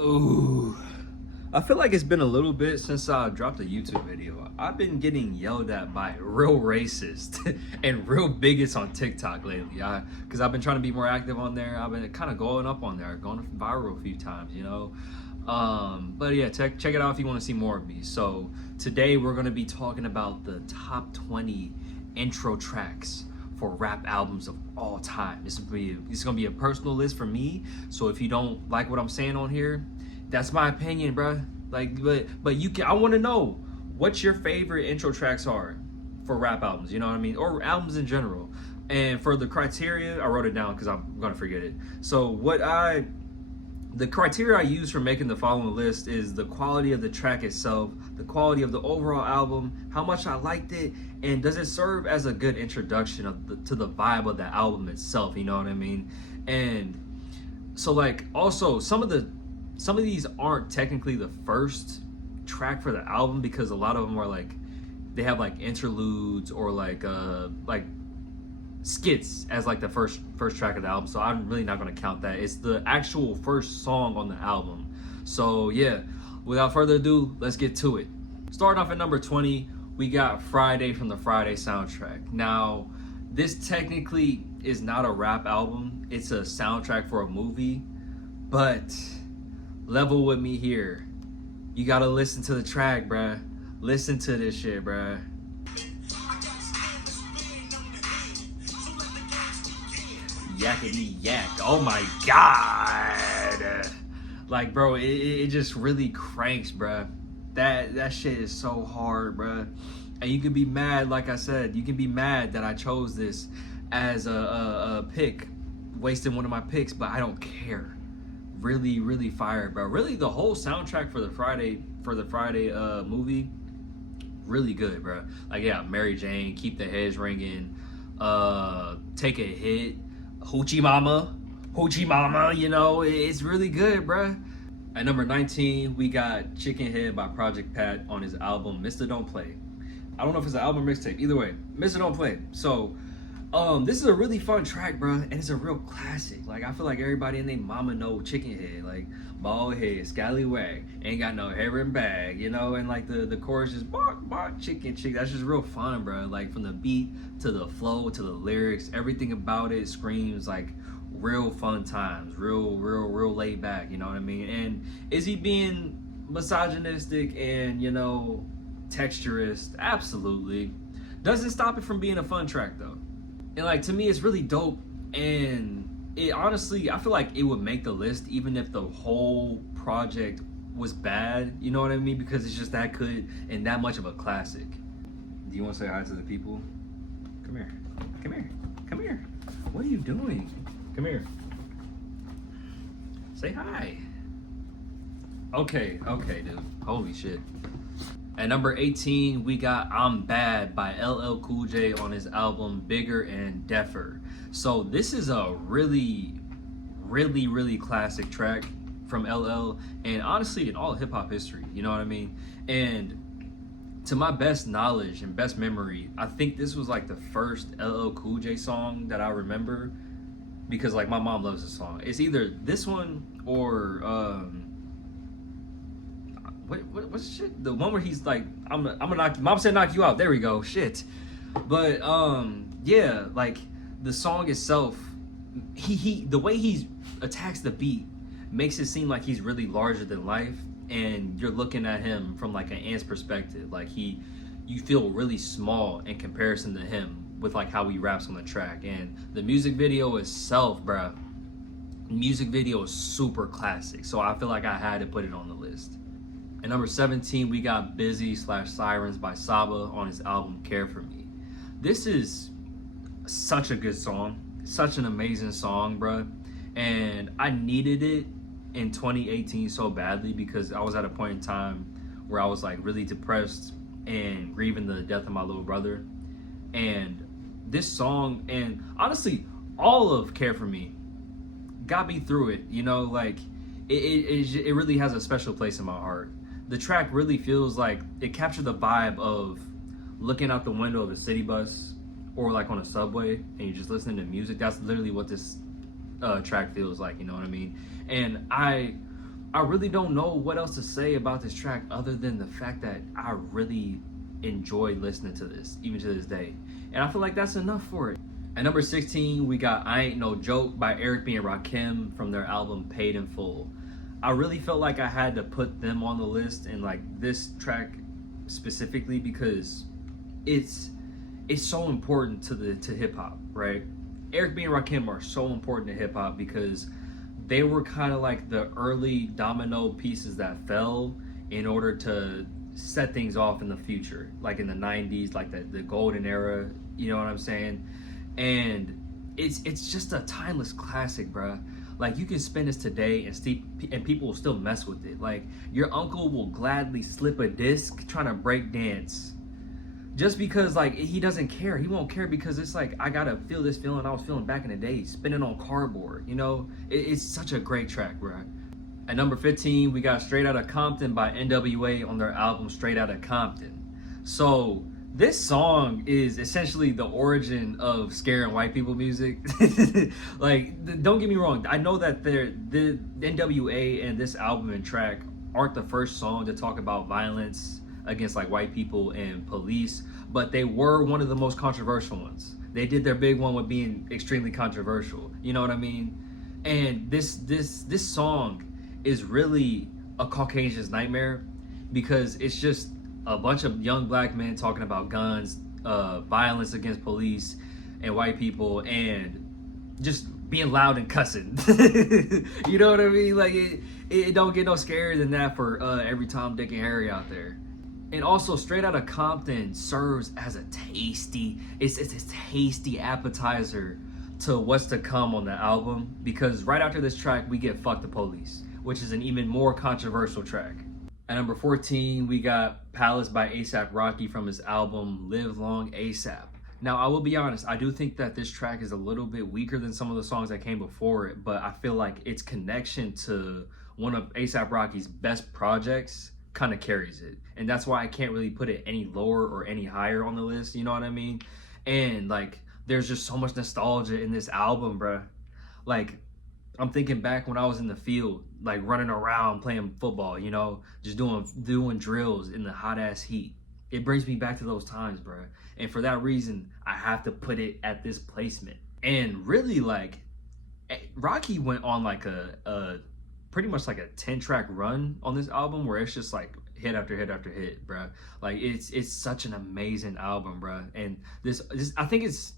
Ooh, I feel like it's been a little bit since I dropped a YouTube video. I've been getting yelled at by real racists and real bigots on TikTok lately. Because I've been trying to be more active on there. I've been kind of going up on there, going viral a few times, you know. But yeah, check it out if you want to see more of me. So today we're gonna be talking about the top 20 intro tracks for rap albums of all time. It's gonna be a personal list for me. So if you don't like what I'm saying on here, that's my opinion, bruh. Like, but you can. I want to know what your favorite intro tracks are for rap albums. You know what I mean, or albums in general. And for the criteria, I wrote it down because I'm gonna forget it. So the criteria I use for making the following list is the quality of the track itself, the quality of the overall album, how much I liked it, and does it serve as a good introduction to the vibe of the album itself, you know what I mean? And so like also some of these aren't technically the first track for the album because a lot of them are like they have like interludes or like skits as like the first track of the album, so I'm really not going to count that. It's the actual first song on the album. So yeah, without further ado, let's get to it. Starting off at number 20, we got Friday from the Friday soundtrack. Now this technically is not a rap album, it's a soundtrack for a movie, but level with me here, you gotta listen to the track, bruh. Listen to this shit, bruh. Yakety yak. Oh my god. Like, bro, it just really cranks, bro. That shit is so hard, bro. And you can be mad, like I said, you can be mad that I chose this as a pick, wasting one of my picks, but I don't care. Really, really fire, bro. Really, the whole soundtrack for the Friday movie, really good, bro. Like, yeah, Mary Jane, Keep the Hedge Ringing, Take a Hit, Hoochie Mama, you know, it's really good, bruh. At number 19, we got Chicken Head by Project Pat on his album Mr. Don't Play. I don't know if it's an album or mixtape. Either way, Mr. Don't Play. So, this is a really fun track, bruh, and it's a real classic. Like, I feel like everybody and their mama know Chicken Head. Like, bald head, scallywag, ain't got no hair and bag, you know? And, like, the chorus is bark, bark, chicken, chicken. That's just real fun, bruh. Like, from the beat to the flow to the lyrics, everything about it screams, like, real fun times. Real laid back, you know what I mean? And is he being misogynistic and, you know, texturist? Absolutely. Doesn't stop it from being a fun track, though. And like, to me, it's really dope, and it honestly, I feel like it would make the list even if the whole project was bad, you know what I mean? Because it's just that good and that much of a classic. Do you want to say hi to the people? Come here. Come here. Come here. What are you doing? Come here. Say hi. Okay, dude. Holy shit. At number 18, we got I'm Bad by LL Cool J on his album Bigger and Deffer. So this is a really classic track from LL, and honestly in all hip-hop history, you know what I mean? And to my best knowledge and best memory, I think this was like the first LL Cool J song that I remember, because like my mom loves this song. It's either this one or what's shit? The one where he's like, I'm gonna knock you. Mom said knock you out. There we go. Shit. But yeah, like the song itself, he the way he attacks the beat makes it seem like he's really larger than life, and you're looking at him from like an ant's perspective. Like you feel really small in comparison to him with like how he raps on the track. And the music video itself, bruh, music video is super classic. So I feel like I had to put it on the list. At number 17, we got Busy/Sirens by Saba on his album Care For Me. This is such a good song, such an amazing song, bruh. And I needed it in 2018 so badly because I was at a point in time where I was like really depressed and grieving the death of my little brother. And this song, and honestly, all of Care For Me got me through it, you know, like it really has a special place in my heart. The track really feels like it captured the vibe of looking out the window of a city bus or like on a subway and you're just listening to music. That's literally what this track feels like, you know what I mean? And I I really don't know what else to say about this track other than the fact that I really enjoy listening to this, even to this day. And I feel like that's enough for it. At number 16, we got I Ain't No Joke by Eric B. and Rakim from their album Paid in Full. I really felt like I had to put them on the list, and like this track specifically because it's so important to hip hop, right? Eric B. and Rakim are so important to hip hop because they were kind of like the early domino pieces that fell in order to set things off in the future, like in the 90s, like the golden era, you know what I'm saying? And it's just a timeless classic, bruh. Like, you can spin this today and people will still mess with it. Like, your uncle will gladly slip a disc trying to break dance just because, like, he doesn't care. He won't care because it's like, I gotta feel this feeling I was feeling back in the day, spinning on cardboard, you know? It's such a great track, bruh. At number 15, we got Straight Outta Compton by NWA on their album Straight Outta Compton. So this song is essentially the origin of scaring white people music. Like, don't get me wrong, I know that the NWA and this album and track aren't the first song to talk about violence against like white people and police, but they were one of the most controversial ones. They did their big one with being extremely controversial, you know what I mean? And this song is really a Caucasian's nightmare because it's just a bunch of young black men talking about guns, violence against police and white people, and just being loud and cussing. You know what I mean? Like, it don't get no scarier than that for every Tom, Dick, and Harry out there. And also, Straight Outta Compton serves as a tasty appetizer to what's to come on the album, because right after this track we get Fuck the Police, which is an even more controversial track. At number 14, we got Palace by A$AP Rocky from his album Live Long ASAP. Now, I will be honest, I do think that this track is a little bit weaker than some of the songs that came before it, but I feel like its connection to one of A$AP Rocky's best projects kind of carries it. And that's why I can't really put it any lower or any higher on the list, you know what I mean? And like, there's just so much nostalgia in this album, bruh. Like, I'm thinking back when I was in the field, like running around playing football, you know, just doing drills in the hot ass heat. It brings me back to those times, bro. And for that reason, I have to put it at this placement. And really, like, Rocky went on like a pretty much like a 10-track run on this album where it's just like hit after hit after hit, bro. Like, it's such an amazing album, bro. And this I think it's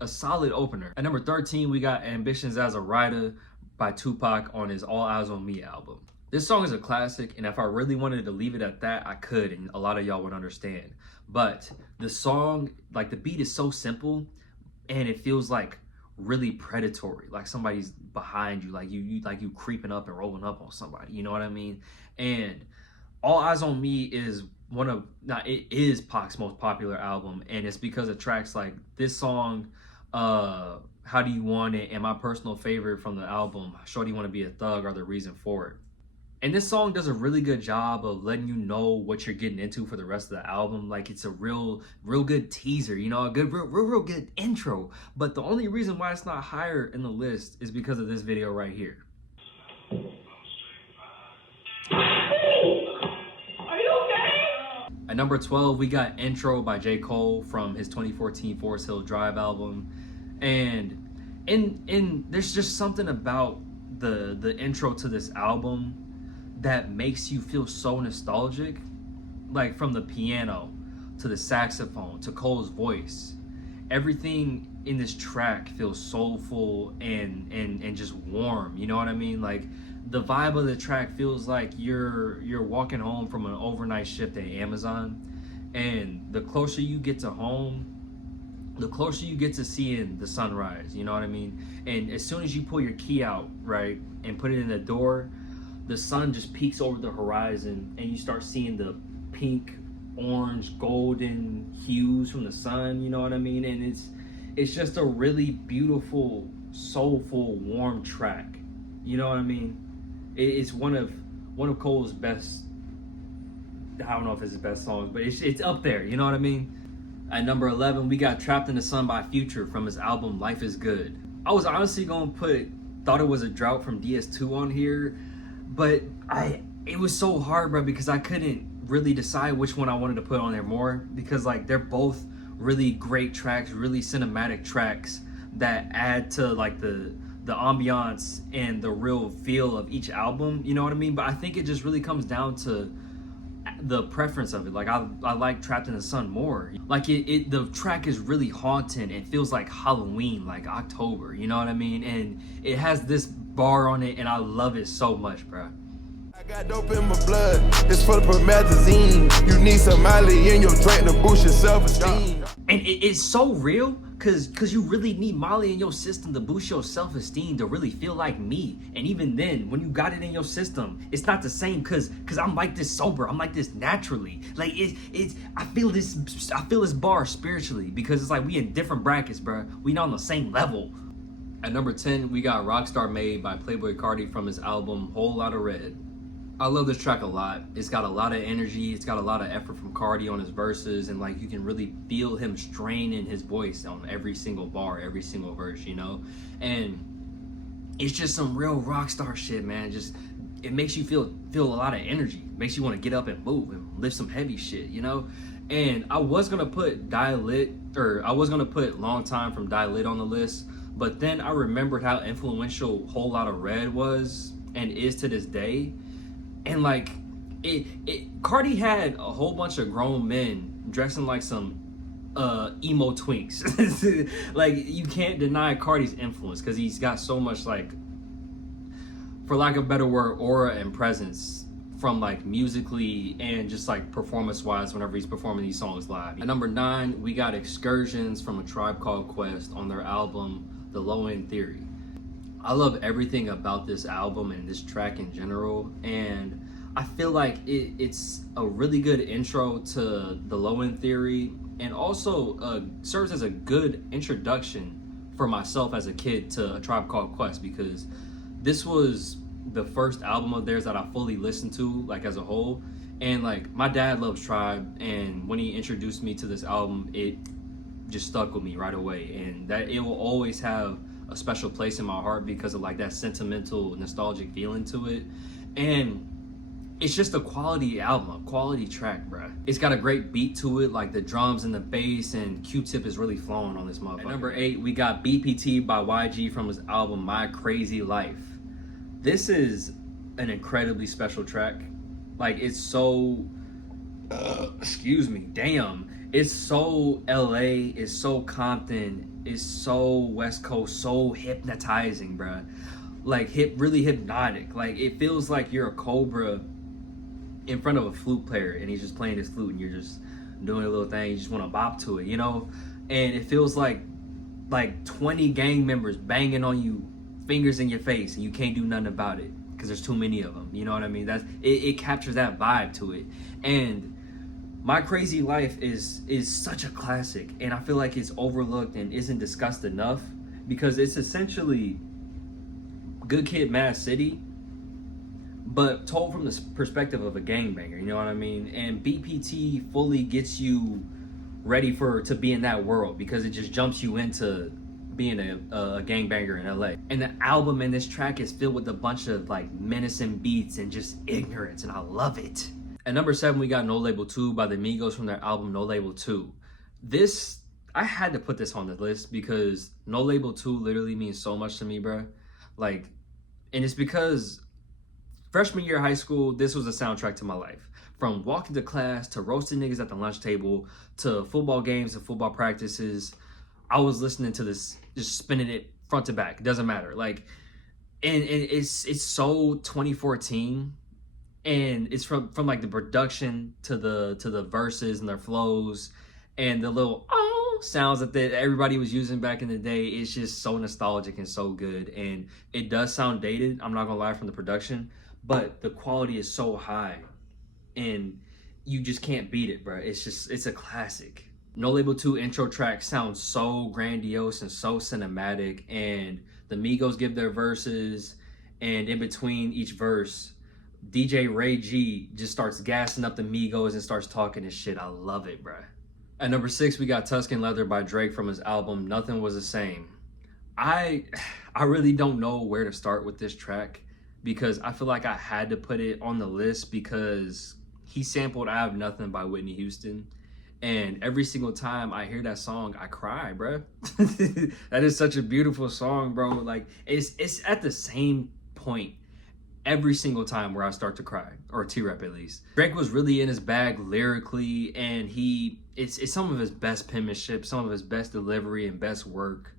a solid opener. At number 13, we got Ambitions as a Writer by Tupac on his All Eyes on Me album. This song is a classic, and if I really wanted to leave it at that, I could, and a lot of y'all would understand. But the song, like, the beat is so simple, and it feels like really predatory, like somebody's behind you, like you creeping up and rolling up on somebody, you know what I mean? And All Eyes on Me is it is Pac's most popular album, and it's because of tracks like this song, How Do You Want It, and my personal favorite from the album, Shorty Wanna Be a Thug, are the reason for it. And this song does a really good job of letting you know what you're getting into for the rest of the album. Like, it's a real good teaser, you know, a good, real good intro. But the only reason why it's not higher in the list is because of this video right here. Are you okay? At number 12, we got Intro by J. Cole from his 2014 Forest Hill Drive album. And there's just something about the intro to this album that makes you feel so nostalgic, like from the piano to the saxophone to Cole's voice. Everything in this track feels soulful and just warm, you know what I mean? Like, the vibe of the track feels like you're walking home from an overnight shift at Amazon, and the closer you get to home, the closer you get to seeing the sunrise, you know what I mean? And as soon as you pull your key out, right, and put it in the door, the sun just peeks over the horizon and you start seeing the pink, orange, golden hues from the sun, you know what I mean? And it's just a really beautiful, soulful, warm track, you know what I mean? It's one of Cole's best, I don't know if it's his best songs, but it's up there, you know what I mean? At number 11, we got Trapped in the Sun by Future from his album Life is Good. I was honestly gonna put Thought It Was a Drought from DS2 on here, But it was so hard, bro, because I couldn't really decide which one I wanted to put on there more, because like they're both really great tracks, really cinematic tracks that add to like the ambiance and the real feel of each album, you know what I mean? But I think it just really comes down to the preference of it. Like I like Trapped in the Sun more. Like the track is really haunting. It feels like Halloween, like October, you know what I mean? And it has this bar on it and I love it so much, bro. I got dope in my blood, it's for the promethazine. You need some Molly in your drink to boost your self-esteem. And it's so real, cause you really need Molly in your system to boost your self-esteem, to really feel like me. And even then, when you got it in your system, it's not the same, cause I'm like this sober, I'm like this naturally. Like I feel this bar spiritually, because it's like we in different brackets, bro. We not on the same level. At number 10, we got Rockstar Made by Playboi Carti from his album Whole Lotta Red. I love this track a lot. It's got a lot of energy. It's got a lot of effort from Carti on his verses, and like you can really feel him straining his voice on every single bar, every single verse, you know? And it's just some real rock star shit, man. Just it makes you feel a lot of energy. It makes you want to get up and move and lift some heavy shit, you know? And I was gonna put Long Time from Die Lit on the list, but then I remembered how influential Whole Lotta Red was and is to this day. And like Carti had a whole bunch of grown men dressing like some emo twinks. Like you can't deny Carti's influence, because he's got so much, like, for lack of a better word, aura and presence, from like musically and just like performance wise whenever he's performing these songs live. At number 9, we got Excursions from A Tribe Called Quest on their album The Low End Theory. I love everything about this album and this track in general, and I feel like it's a really good intro to the Low End Theory, and also serves as a good introduction for myself as a kid to A Tribe Called Quest, because this was the first album of theirs that I fully listened to, like, as a whole. And like my dad loves Tribe, and when he introduced me to this album, it just stuck with me right away, and that it will always have a special place in my heart because of like that sentimental, nostalgic feeling to it. And it's just a quality album, a quality track, bruh. It's got a great beat to it, like the drums and the bass, and Q-Tip is really flowing on this motherfucker. At number 8, we got BPT by YG from his album My Crazy Life. This is an incredibly special track. Like, it's so excuse me, damn. It's so LA, it's so Compton, it's so West Coast, so hypnotizing, bruh. Like, really hypnotic. Like, it feels like you're a Cobra in front of a flute player, and he's just playing his flute, and you're just doing a little thing. You just want to bop to it, you know? And it feels like 20 gang members banging on you, fingers in your face, and you can't do nothing about it because there's too many of them. You know what I mean? It captures that vibe to it. And My Crazy Life is such a classic, and I feel like it's overlooked and isn't discussed enough, because it's essentially Good Kid, Mad City, but told from the perspective of a gangbanger, you know what I mean? And BPT fully gets you ready to be in that world, because it just jumps you into being a gangbanger in LA. And the album and this track is filled with a bunch of like menacing beats and just ignorance, and I love it. At number 7, we got No Label 2 by the Migos from their album No Label 2. This, I had to put this on the list because No Label 2 literally means so much to me, bro. Like, and it's because freshman year of high school, this was a soundtrack to my life. From walking to class, to roasting niggas at the lunch table, to football games and football practices, I was listening to this, just spinning it front to back. It doesn't matter. Like, and it's so 2014. And it's from like the production to the verses and their flows and the little sounds that everybody was using back in the day. It's just so nostalgic and so good. And it does sound dated, I'm not gonna lie, from the production, but the quality is so high and you just can't beat it, bro. It's a classic. No Label 2 intro track sounds so grandiose and so cinematic, and the Migos give their verses, and in between each verse, DJ Ray G just starts gassing up the Migos and starts talking his shit. I love it, bruh. At number 6, we got Tuscan Leather by Drake from his album Nothing Was the Same. I really don't know where to start with this track, because I feel like I had to put it on the list because he sampled I Have Nothing by Whitney Houston. And every single time I hear that song, I cry, bro. That is such a beautiful song, bro. Like, it's at the same point every single time where I start to cry, or T-Rap at least. Drake was really in his bag lyrically, and it's some of his best penmanship, some of his best delivery and best work,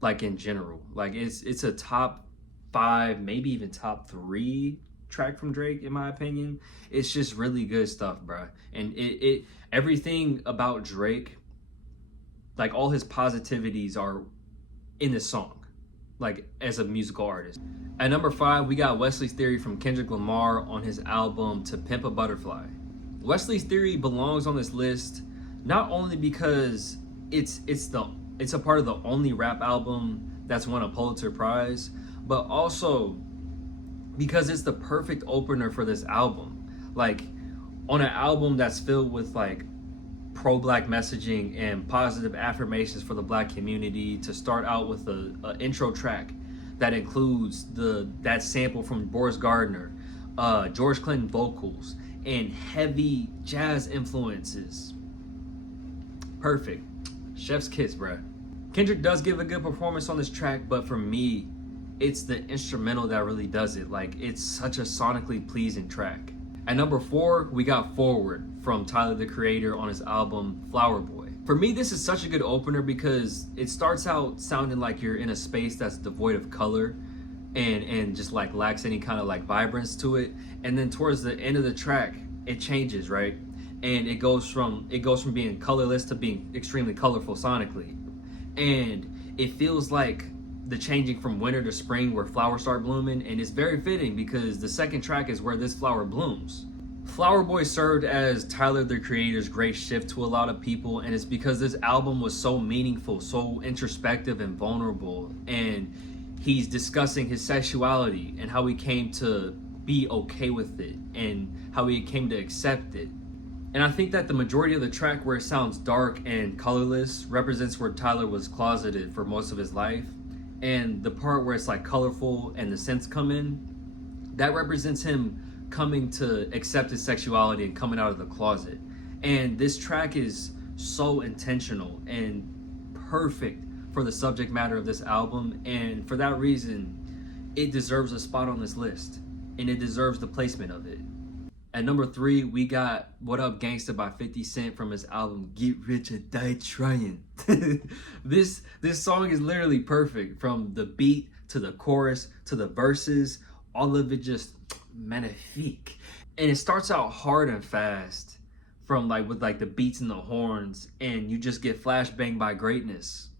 like in general. Like it's a top 5, maybe even top 3 track from Drake, in my opinion. It's just really good stuff, bro. And it everything about Drake, like all his positivities are in the song, like as a musical artist. At number 5, we got Wesley's Theory from Kendrick Lamar on his album To Pimp a Butterfly. Wesley's Theory belongs on this list not only because it's a part of the only rap album that's won a Pulitzer Prize, but also because it's the perfect opener for this album. Like, on an album that's filled with like pro-black messaging and positive affirmations for the black community, to start out with a intro track that includes that sample from Boris Gardner, George Clinton vocals, and heavy jazz influences. Perfect. Chef's kiss, bruh. Kendrick does give a good performance on this track, but for me, it's the instrumental that really does it. Like, it's such a sonically pleasing track. At number 4, we got Forward from Tyler, the Creator, on his album Flower Boy. For me, this is such a good opener because it starts out sounding like you're in a space that's devoid of color and just like lacks any kind of like vibrance to it. And then towards the end of the track, it changes, right? And it goes from being colorless to being extremely colorful sonically. And it feels like the changing from winter to spring where flowers start blooming, and it's very fitting because the second track is where this flower blooms. Flower Boy served as Tyler, the Creator's great shift to a lot of people, and it's because this album was so meaningful, so introspective and vulnerable, and he's discussing his sexuality and how he came to be okay with it and how he came to accept it. And I think that the majority of the track where it sounds dark and colorless represents where Tyler was closeted for most of his life. And the part where it's like colorful and the synths come in, that represents him coming to accept his sexuality and coming out of the closet. And this track is so intentional and perfect for the subject matter of this album. And for that reason, it deserves a spot on this list. And it deserves the placement of it. At number 3, we got What Up Gangsta by 50 Cent from his album Get Rich or Die Trying. This song is literally perfect, from the beat to the chorus to the verses, all of it just magnifique. And it starts out hard and fast, from like with like the beats and the horns, and you just get flashbanged by greatness.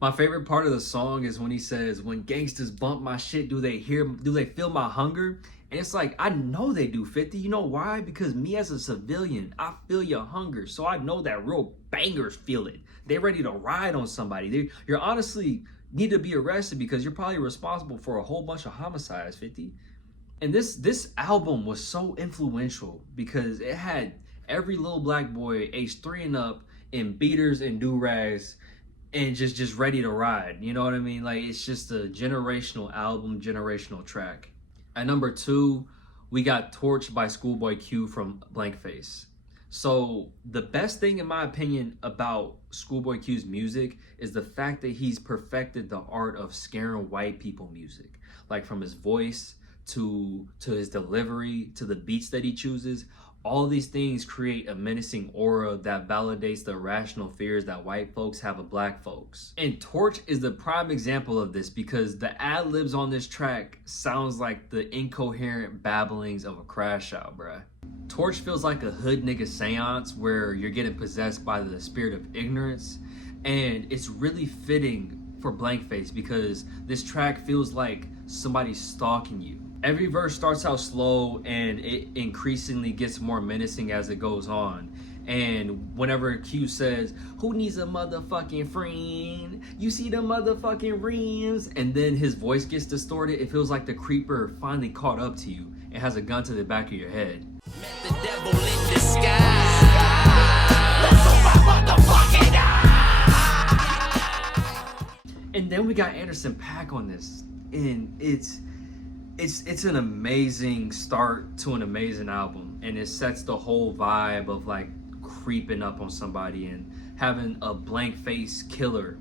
My favorite part of the song is when he says, "When gangsters bump my shit, do they feel my hunger?" And it's like, I know they do, 50. You know why? Because me as a civilian, I feel your hunger. So I know that real bangers feel it. They're ready to ride on somebody. You're honestly need to be arrested because you're probably responsible for a whole bunch of homicides, 50. And this album was so influential because it had every little black boy age 3 and up in beaters and do-rags and just ready to ride. You know what I mean? Like, it's just a generational album, generational track. At number 2, we got Torch by Schoolboy Q from Blankface. So the best thing, in my opinion, about Schoolboy Q's music is the fact that he's perfected the art of scaring white people music. Like, from his voice to his delivery to the beats that he chooses. All these things create a menacing aura that validates the irrational fears that white folks have of black folks. And Torch is the prime example of this because the ad-libs on this track sounds like the incoherent babblings of a crash out, bruh. Torch feels like a hood nigga seance where you're getting possessed by the spirit of ignorance, and it's really fitting for Blankface because this track feels like somebody's stalking you. Every verse starts out slow and it increasingly gets more menacing as it goes on. And whenever Q says, "Who needs a motherfucking friend? You see the motherfucking rims?" And then his voice gets distorted, it feels like the creeper finally caught up to you and has a gun to the back of your head. Met the devil in disguise. And then we got Anderson .Paak on this, and it's it's an amazing start to an amazing album, and it sets the whole vibe of like creeping up on somebody and having a blank face killer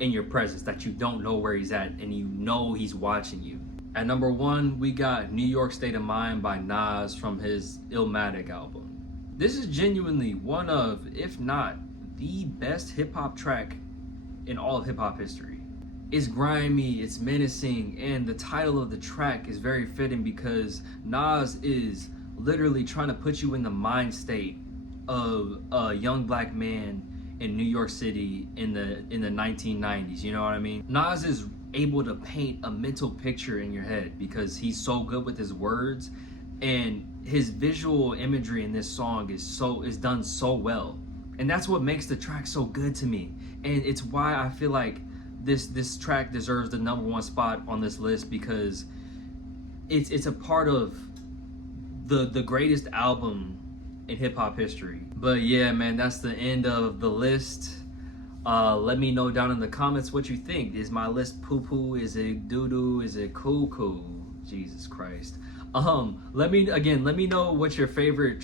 in your presence that you don't know where he's at and you know he's watching you. At number 1, we got New York State of Mind by Nas from his Illmatic album. This is genuinely one of, if not the best hip-hop track in all of hip-hop history. It's grimy, it's menacing, and the title of the track is very fitting because Nas is literally trying to put you in the mind state of a young black man in New York City in the 1990s, you know what I mean? Nas is able to paint a mental picture in your head because he's so good with his words, and his visual imagery in this song is done so well. And that's what makes the track so good to me. And it's why I feel like this track deserves the number 1 spot on this list, because it's a part of the greatest album in hip-hop history. But yeah, man, that's the end of the list. Let me know down in the comments what you think. Is my list poo-poo? Is it doo-doo? Is it cool? Jesus Christ. Let me know what your favorite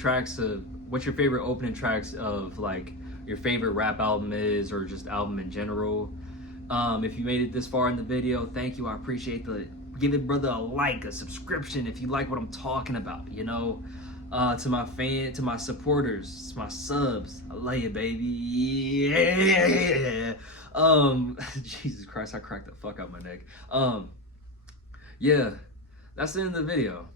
opening tracks of like your favorite rap album is, or just album in general. If you made it this far in the video, thank you. I appreciate give it brother a like, a subscription if you like what I'm talking about, you know. To my supporters, my subs, I love you, baby. Yeah. Jesus Christ, I cracked the fuck out my neck. Yeah, that's the end of the video.